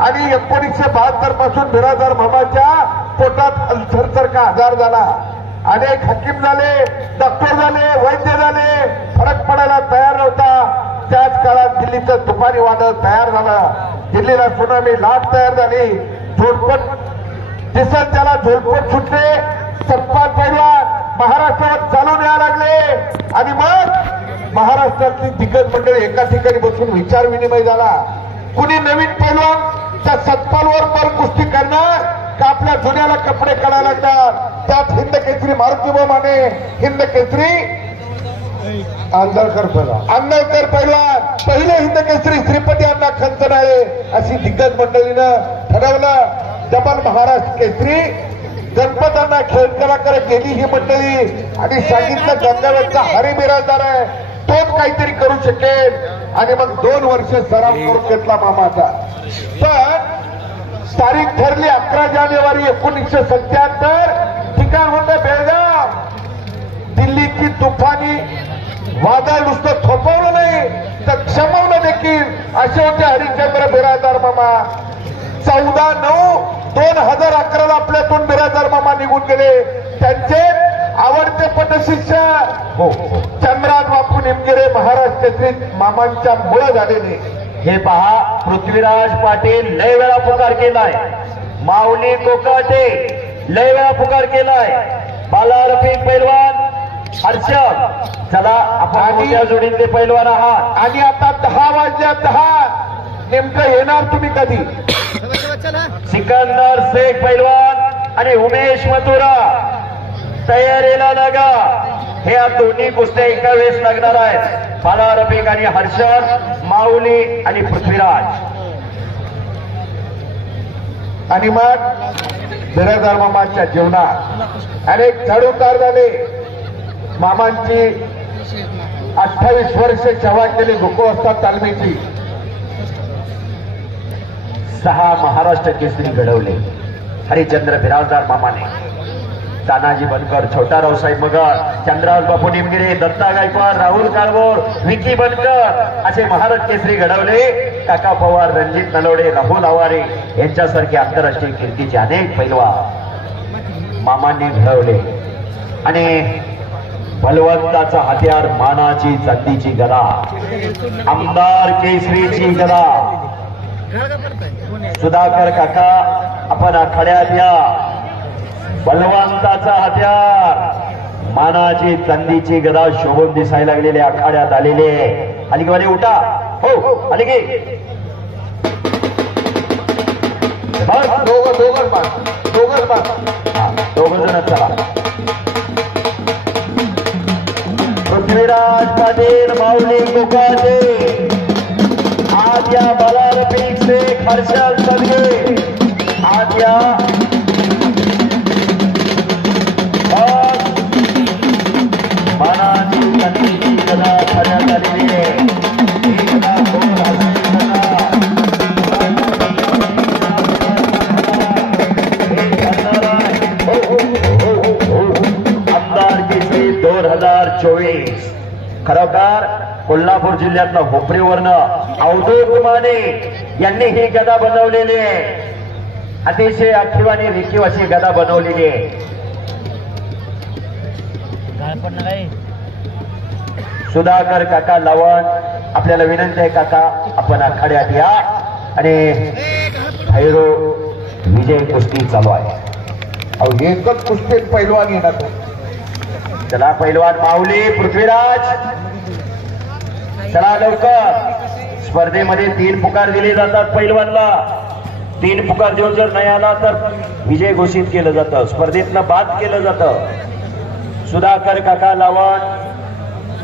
आणि एकोणीसशे बहात्तरपासून बिराजदार मामाच्या पोटात अल्सरसारखा आजार झाला. अनेक हकीम झाले डॉक्टर झाले वैद्य झाले फरक पडायला तयार नव्हता. त्याच काळात दिल्लीचं तुफानी वादळ तयार झालं. दिल्लीला सुनामी लाट तयार झाली. झोडपट दिसत त्याला झोडपट सुटले. सत्पाल पहिला महाराष्ट्रात चालून यायला लागले. आणि मग महाराष्ट्रातली दिग्गज मंडळी एका ठिकाणी बसून विचार विनिमय झाला. कुणी नवीन पैलवान त्या सत्पालवर पर कुस्ती करणार का आपल्या जुन्याला कपडे काढायला लागणार त्यात हिंद केसरी मारुती माने हिंद केसरी आंदळकर पहिला आंदळकर पहिला पहिले हिंद केसरी श्रीपती अण्णा खंचनाळे अशी दिग्गज मंडळीनं ठरवलं. डबल महाराष्ट्र केसरी गणपतांना खेळकराकडे गेली ही मंडळी. आणि सांगितलं गंगावेचा हरिबिराजदार आहे तोच काहीतरी करू शकेल. आणि मग दोन वर्ष सराव करून घेतला मामाचा. पण तारीख ठरली अकरा जानेवारी एकोणीसशे सत्याहत्तर. ठिकाण होतं बेळगाव. दिल्लीची तुफानी वादळ नुसतं थोपवलं नाही तर क्षमवलं देखील. असे होते हरिश्चंद्र बिराजदार मामा. चौदा नऊ दोन हजार अकराला आपल्यातून बिराजदार मामा निघून गेले. त्यांचे आवडते पटशिष्य. हो चंद्राज बापू निमगिरे महाराज केसरी मामांच्या मुळे झालेले. हे पहा पृथ्वीराज पाटील लय वेळा पुकार केलाय. माऊली कोकाटे लय वेळा पुकार केलाय. बाला रफिक पैलवान हर्षद. चला आपण जोडीतले पैलवान आहात. आणि आता दहा वाजल्या दहा. नेमकं येणार तुम्ही कधी? सिकंदर शेख पैलवान आणि उमेश मथुरा. तयारीला लागा. हे या दोन्ही कुस्त्या एका वेळेस लागणार आहेत. बाला रफिक आणि हर्षद माऊली आणि पृथ्वीराज. आणि मग बिराजदार मामांच्या जीवनात. अनेक चढउतार झाले. मामांची अठ्ठावीस वर्ष सेवा केली गुको असतात तालमीची. सहा महाराष्ट्र केसरी घडवले. हरिचंद्र बिराजदार मामाने. तानाजी बनकर छोटा रावसाहेब मगर चंद्रावर बापू निमगिरे दत्ता गायकवाड राहुल काळभोर विकी बनकर असे महाराज केसरी घडवले. काका पवार रणजित नलवडे राहुल आवारे यांच्यासारखे आंतरराष्ट्रीय कीर्तीचे अनेक पैलवा मामांनी घडवले. आणि बलवंताचा हत्यार मानाची चांदीची गदा आमदार केसरीची गदा. सुधाकर काका आपण आखाड्यात या. बलवंताचा हत्यार. मानाची चांदीची गदा शोभून दिसायला लागलेले आखाड्यात आलेले अलिगवाले उठा. हो अलिगे बस. दोघं दोघं बस दोघं बस दोघ जण चला. पृथ्वीराज पाटील माऊली कोकाटे आज या बालारपीठ से हर्षल खरोखर कोल्हापूर जिल्ह्यातलं होपरीवरनं अवधूत माने यांनी ही गदा बनवलेली आहे. अतिशय आखीव आणि रेखीव अशी गदा बनवलेली आहे. सुधाकर काका लवण आपल्याला विनंती आहे काका आपण आखाड्यात या. आणि भैरो विजय कुस्ती चालू आहे. अहो एकच कुस्तीत पैलवान येणार तो. चला पैलवान माऊली पृथ्वीराज. चला लवकर. स्पर्धेमध्ये तीन पुकार दिले जातात पैलवानला. तीन पुकार देऊन जर नाही आला तर विजय घोषित केलं जातं. स्पर्धेतनं बाद केलं जातं. सुधाकर काका लावण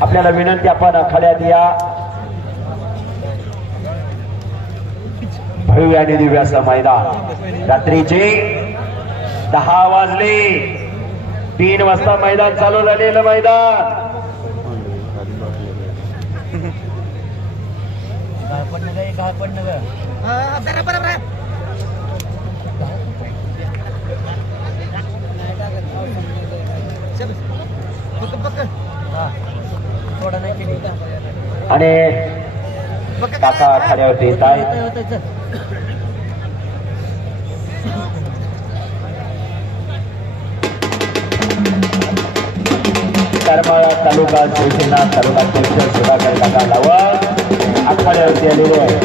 आपल्याला विनंती आपण आखाड्यात या. भव्य आणि दिव्य मैदान. रात्रीचे दहा वाजले. तीन वाजता मैदान चालू झालेलं मैदान. पडणं एक हा पडणं काय बरं बरं बरं. नाही आणि काका खाल्यावरती येत करमाळा तालुका तालुका सुधाकर काका लावा आखाड्यावरती आलेले आहे.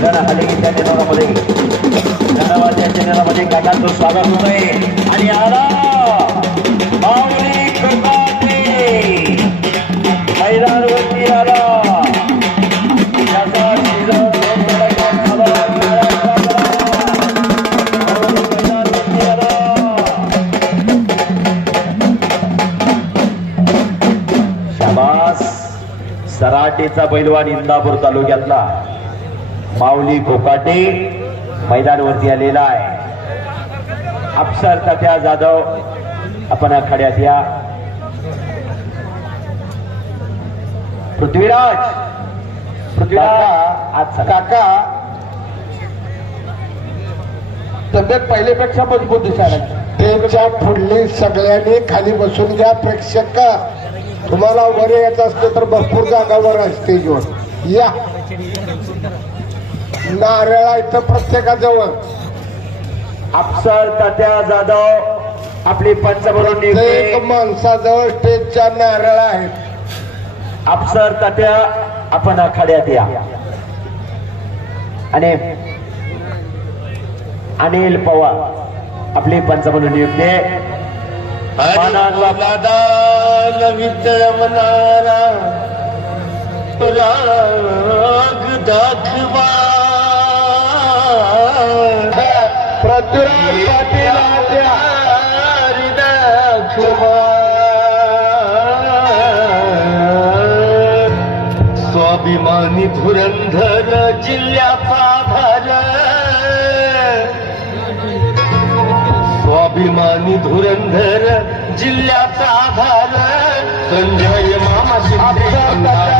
जण हलगीच्या निनादामध्ये धनवाद्याच्या निनादामध्ये काकांचं स्वागत होत आहे सराटेचा पैलवान इंदापूर तालुक्यातला माऊली कोकाटे मैदानवरती आलेला आहे. अफसर तात्या जाधव आपण आखाड्यात या. पृथ्वीराज पृथ्वीराज. काका तब्येत पहिल्यापेक्षा मजबूत दिसायला त्यांच्या पुढली सगळ्यांनी खाली बसून घ्या प्रेक्षक. तुम्हाला वर यायचं असलं तर भरपूर जागावर आहे स्टेजवर या. नारळा इथं प्रत्येकाजवळ. अफसर तात्या जाधव आपली पंच म्हणून नेमले माणसाजवळ स्टेजच्या नारळ आहेत. अफसर तात्या आपण आखाड्यात या. आणि अनिल पवार आपली पंच म्हणून नियुक्ती. मानांवा- पृथ्वीराज पाटील आद्या. स्वाभिमानी धुरंधर जिल्ह्याचा धुरंधर जिल्ह्याचा आधार. संजय मामा शिंदे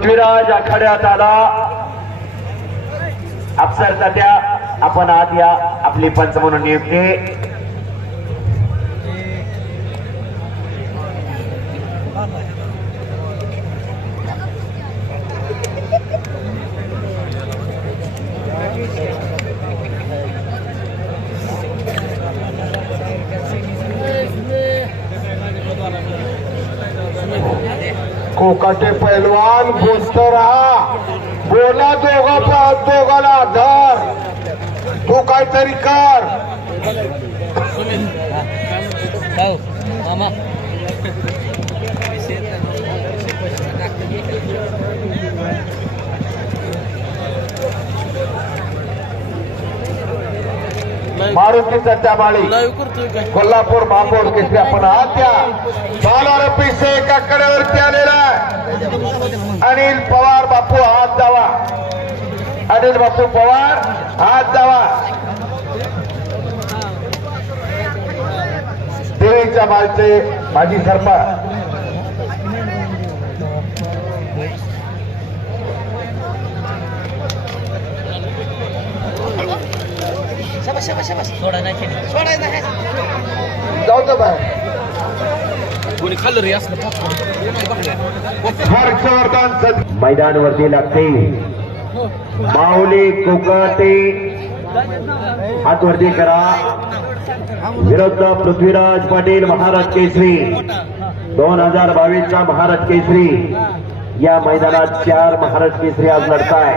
पृथ्वीराज आखाड्यात आला. अफसर तात्या आपण आज या. आपली पंच म्हणून नियुक्ती. कोकाटे पैलवान बोलत राहा बोला दोघा पाहत दोघाला धर तू काहीतरी कर. मारुती सत्याबाळी कोल्हापूर महापौर केसरी आपण आत या बालार से एका कडेवरती आले. अनिल पवार बापू हात जावा अनिल बापू पवार हात जावा देवीच्या मालचे माजी सरपंच. जाऊ दे बाहेर. कोणी खाल्लं रे असलं हर्षवर्धन मैदानवरती लागते. माऊली कोकाटे. हातवरती करा. विरुद्ध पृथ्वीराज पाटील महाराज केसरी. दोन हजार बावीसचा महाराज केसरी. या मैदानात चार महाराज केसरी आज लढताय.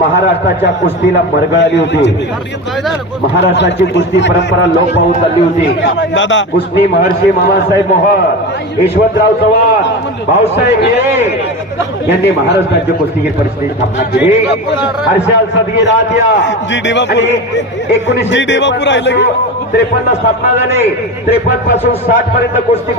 महाराष्ट्राच्या कुस्तीला मरगळ आली होती. महाराष्ट्राची कुस्ती परंपरा लोप पाहून चालली होती. कुस्ती महर्षी मामासाहेब मोहर यशवंतराव चव्हाण भाऊसाहेब हिरे यांनी महाराष्ट्राच्या कुस्तीगीर परिषदेची स्थापना केली. हर्षाल सदगीर आद्या एकोणीसशे त्रेपन्न स्थापना झाली त्रेपन्नपासून साठ पर्यंत कुस्ती